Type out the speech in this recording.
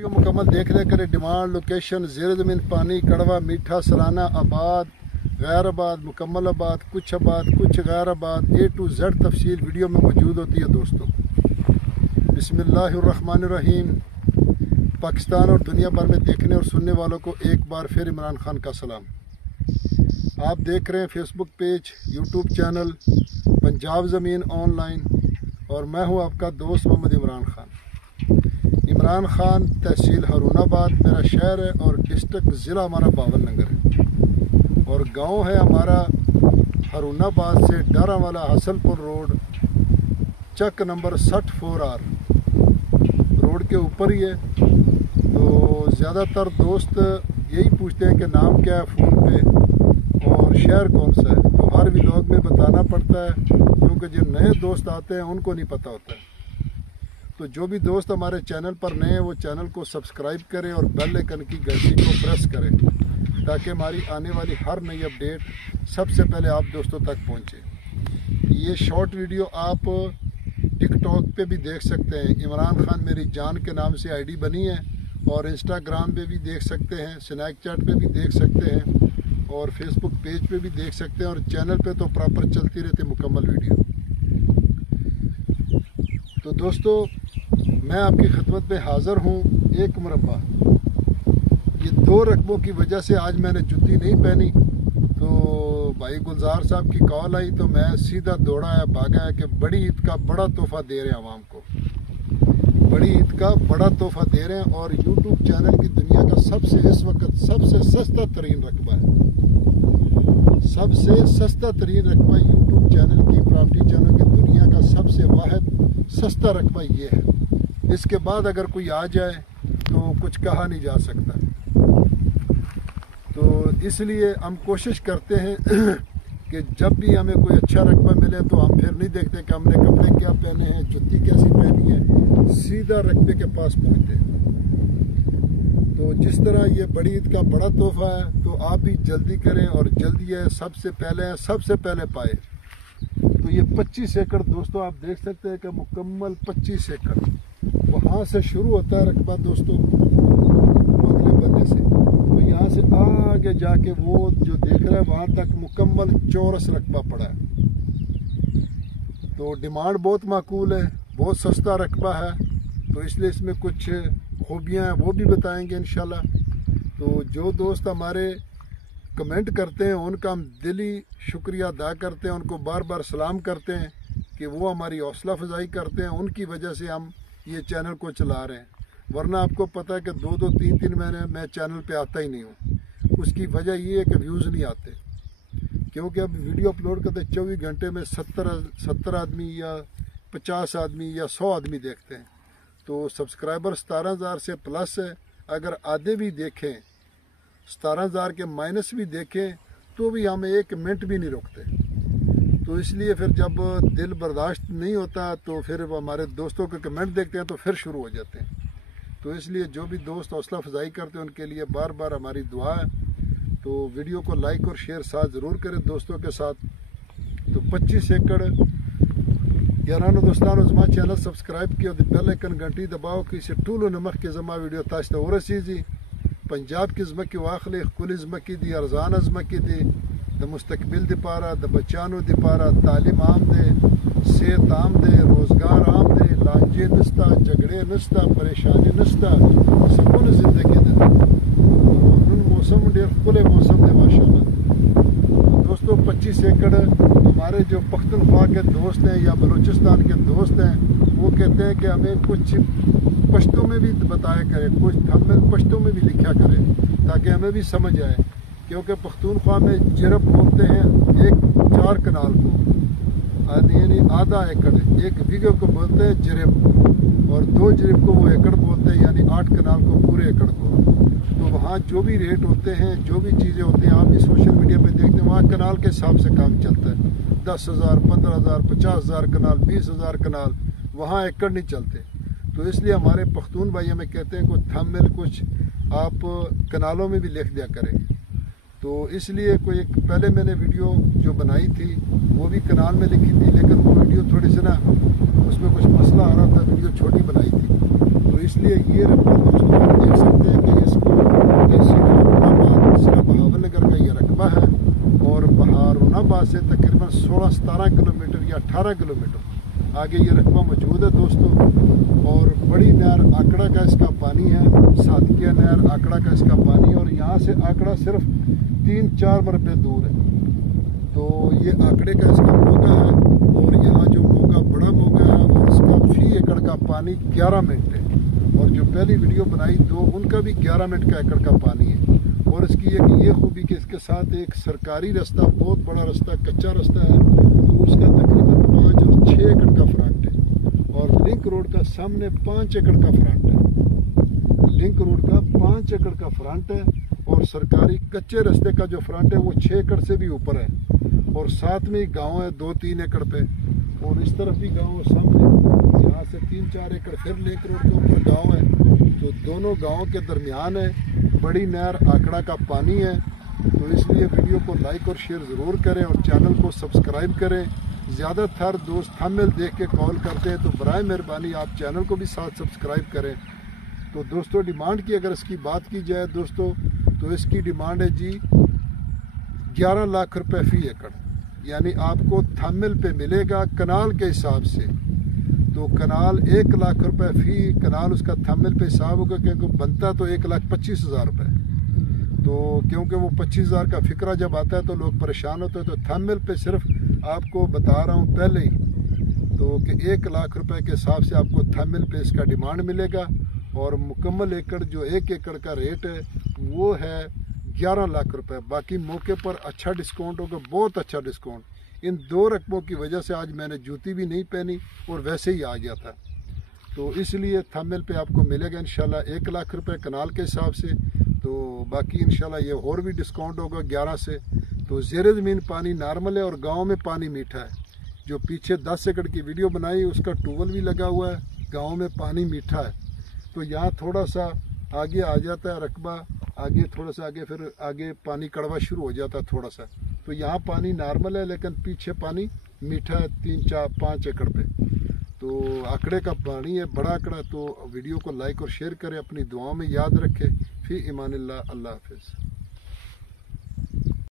Video मुकम्मल देखने करे डिमांड लोकेशन ज़ेर ज़मीन पानी कड़वा मीठा सलाना आबाद गैर आबाद मुकम्मल आबाद कुछ गैर आबाद A to Z तफसील वीडियो में मौजूद होती है। दोस्तों बिस्मिल्लाहिर्रहमानिर्रहीम। पाकिस्तान और दुनिया भर में देखने और सुनने वालों को एक बार फिर इमरान खान का सलाम। आप देख रहे हैं Facebook page YouTube channel Punjab ज़मीन ऑनलाइन और मैं हूं आपका दोस्त मोहम्मद इमरान खान। इमरान खान तहसील हारूनाबाद मेरा शहर है और डिस्ट्रिक्ट ज़िला हमारा 52 नंबर है और गांव है हमारा हारूनाबाद से डारावाला हसनपुर रोड चक नंबर 64R रोड के ऊपर ही है। तो ज़्यादातर दोस्त यही पूछते हैं कि नाम क्या है फ़ोन पे और शहर कौन सा है। तो हर व्लॉग में बताना पड़ता है क्योंकि जो नए दोस्त आते हैं उनको नहीं पता होता है। तो जो भी दोस्त हमारे चैनल पर नए हैं वो चैनल को सब्सक्राइब करें और बेल आइकन की घंटी को प्रेस करें ताकि हमारी आने वाली हर नई अपडेट सबसे पहले आप दोस्तों तक पहुंचे। ये शॉर्ट वीडियो आप टिकटॉक पे भी देख सकते हैं। इमरान खान मेरी जान के नाम से आईडी बनी है और इंस्टाग्राम पे भी देख सकते हैं, स्नैपचैट पे भी देख सकते हैं और फेसबुक पेज पे भी देख सकते हैं और चैनल पे तो प्रॉपर चलती रहती मुकम्मल वीडियो। तो दोस्तों मैं आपकी खिदमत में हाज़िर हूँ। एक मुरब्बा ये 2 रकबों की वजह से आज मैंने जुत्ती नहीं पहनी। तो भाई गुलजार साहब की कॉल आई तो मैं सीधा दौड़ा है भागा है कि बड़ी ईद का बड़ा तोहफा दे रहे हैं आवाम को। बड़ी ईद का बड़ा तोहफा दे रहे हैं और यूट्यूब चैनल की दुनिया का इस वक्त सबसे सस्ता तरीन रकबा है। सबसे सस्ता तरीन रकबा यूट्यूब चैनल की प्रॉपर्टी चैनल की दुनिया का सबसे वाहिद सस्ता रकबा ये है। इसके बाद अगर कोई आ जाए तो कुछ कहा नहीं जा सकता। तो इसलिए हम कोशिश करते हैं कि जब भी हमें कोई अच्छा रकबा मिले तो हम फिर नहीं देखते कि हमने कपड़े क्या पहने हैं, जुत्ती कैसी पहनी है, सीधा रकबे के पास पहुंचते हैं। तो जिस तरह ये बड़ी ईद का बड़ा तोहफा है तो आप भी जल्दी करें और जल्दी है सबसे पहले पाए। तो ये 25 एकड़ दोस्तों आप देख सकते हैं कि मुकम्मल 25 एकड़ वहाँ से शुरू होता है रकबा दोस्तों अगले बंदे से। तो यहाँ से आगे जाके वो जो देख रहा है वहाँ तक मुकम्मल चौरस रकबा पड़ा है। तो डिमांड बहुत माकूल है, बहुत सस्ता रकबा है। तो इसलिए इसमें कुछ खूबियाँ हैं वो भी बताएंगे इंशाल्लाह। तो जो दोस्त हमारे कमेंट करते हैं उनका हम दिली शुक्रिया अदा करते हैं, उनको बार बार सलाम करते हैं कि वो हमारी हौसला अफजाई करते हैं। उनकी वजह से हम ये चैनल को चला रहे हैं, वरना आपको पता है कि 2-2 3-3 महीने मैं चैनल पे आता ही नहीं हूँ। उसकी वजह ये है कि व्यूज़ नहीं आते क्योंकि अब वीडियो अपलोड करते 24 घंटे में 70 आदमी या 50 आदमी या 100 आदमी देखते हैं। तो सब्सक्राइबर 17,000 से प्लस है। अगर आधे भी देखें 17,000 के माइनस भी देखें तो भी हम 1 मिनट भी नहीं रोकते। तो इसलिए फिर जब दिल बर्दाश्त नहीं होता तो फिर हमारे दोस्तों के कमेंट देखते हैं तो फिर शुरू हो जाते हैं। तो इसलिए जो भी दोस्त हौसला अफजाई करते हैं उनके लिए बार बार हमारी दुआ है। तो वीडियो को लाइक और शेयर साथ ज़रूर करें दोस्तों के साथ। तो 25 एकड़ यारानो दोस्तानो जमा चैनल सब्सक्राइब किया बेल आइकन घंटी दबाओ कि इसे टूलो नमक के जमा वीडियो ताश्ता हो रसीजी पंजाब की ज़मा की वाखले कुल ज़मा की दी अरजान ज़मा की दी द मुस्तकबिल दी पारा द बच्चानों दी पारा तालीम आम दे सेहत आम दे रोज़गार आम दे लांजे नस्ता झगड़े नस्ता परेशानी नस्ता सुकून ज़िंदगी दे मौसम डेर खुले मौसम दे माशाल्लाह। दोस्तों 25 एकड़ हमारे जो पख्तूनख्वा के दोस्त हैं या बलूचिस्तान के दोस्त हैं वो कहते हैं कि हमें कुछ पश्तो में भी बताया करें, कुछ हमें पश्तो में भी लिखा करें ताकि हमें भी समझ आए। क्योंकि पख्तूनख्वा में जिरब बोलते हैं 4 कनाल को यानी आधा एकड़, 1 बीघे को बोलते हैं जिरब और 2 जिरब को वो एकड़ बोलते हैं यानी 8 कनाल को पूरे एकड़ को। तो वहाँ जो भी रेट होते हैं जो भी चीज़ें होती हैं आप भी सोशल मीडिया पे देखते हैं वहाँ कनाल के हिसाब से काम चलता है। 10,000 15,000 50,000 कनाल 20,000 कनाल, वहाँ एकड़ नहीं चलते। तो इसलिए हमारे पख्तून भाई हमें कहते हैं कुछ थंबनेल कुछ आप कनालों में भी लिख दिया करें। तो इसलिए कोई एक पहले मैंने वीडियो जो बनाई थी वो भी कनाल में लिखी थी, लेकिन वो वीडियो थोड़ी सी ना उसमें कुछ मसला आ रहा था, वीडियो छोटी बनाई थी। तो इसलिए ये रकबा दोस्तों तकरीबन 16-17 किलोमीटर या 18 किलोमीटर आगे ये रकबा मौजूद है दोस्तों। और बड़ी नहर आकड़ा का इसका पानी है, सादकिया नहर आकड़ा का इसका पानी, और यहाँ से आकड़ा सिर्फ 3-4 मरबे दूर है। तो ये आकड़े का इसका मोगा है, और यहाँ जो मोगा बड़ा मोगा है और इसका फी एकड़ का पानी 11 मिनट है। और जो पहली वीडियो बनाई तो उनका भी 11 मिनट का एकड़ का पानी है। और इसकी एक ये खूबी कि इसके साथ एक सरकारी रास्ता, बहुत बड़ा रास्ता, कच्चा रास्ता है, तो उसका तकरीबन 5 और 6 एकड़ का फ्रंट है। और लिंक रोड का सामने 5 एकड़ का फ्रंट है। लिंक रोड का 5 एकड़ का फ्रंट है, और सरकारी कच्चे रास्ते का जो फ्रंट है वो 6 एकड़ से भी ऊपर है। और साथ में ही गाँव है 2-3 एकड़ पे, और इस तरफ भी गाँव सामने, यहाँ से 3-4 एकड़ फिर लिंक रोड के ऊपर गाँव है। तो दोनों गाँव के दरमियान है, बड़ी नहर आकड़ा का पानी है। तो इसलिए वीडियो को लाइक और शेयर ज़रूर करें, और चैनल को सब्सक्राइब करें। ज़्यादातर दोस्त थंबनेल देख के कॉल करते हैं, तो बराए मेहरबानी आप चैनल को भी साथ सब्सक्राइब करें। तो दोस्तों डिमांड की अगर इसकी बात की जाए दोस्तों, तो इसकी डिमांड है जी 11 लाख रुपए फी एकड़, यानी आपको थंबनेल पे मिलेगा कनाल के हिसाब से। तो कनाल 1 लाख रुपए फी कनाल उसका थंबनेल पे हिसाब होगा, क्योंकि बनता तो 1,25,000 रुपये। तो क्योंकि वो 25,000 का फिक्रा जब आता है तो लोग परेशान होते हैं। तो थंबनेल पे सिर्फ आपको बता रहा हूँ पहले ही, तो कि 1 लाख रुपए के हिसाब से आपको थंबनेल पे इसका डिमांड मिलेगा। और मुकम्मल एकड़ जो 1 एकड़ का रेट है वो है 11 लाख रुपए। बाकी मौके पर अच्छा डिस्काउंट होगा, बहुत अच्छा डिस्काउंट। इन 2 रकबों की वजह से आज मैंने जूती भी नहीं पहनी और वैसे ही आ गया था। तो इसलिए थंबनेल पे आपको मिलेगा इंशाल्लाह 1 लाख रुपए कनाल के हिसाब से। तो बाकी इंशाल्लाह ये और भी डिस्काउंट होगा 11 से। तो ज़ेरे ज़मीन पानी नॉर्मल है और गांव में पानी मीठा है। जो पीछे 10 एकड़ की वीडियो बनाई उसका ट्यूबवेल भी लगा हुआ है, गांव में पानी मीठा है। तो यहाँ थोड़ा सा आगे आ जाता है रकबा, आगे थोड़ा सा आगे, फिर आगे पानी कड़वा शुरू हो जाता है थोड़ा सा। तो यहाँ पानी नॉर्मल है, लेकिन पीछे पानी मीठा है 3-4-5 एकड़ पे। तो आंकड़े का पानी है, बड़ा आंकड़ा। तो वीडियो को लाइक और शेयर करें, अपनी दुआओं में याद रखें। फी इमानिल्लाह, अल्लाह हाफिज़।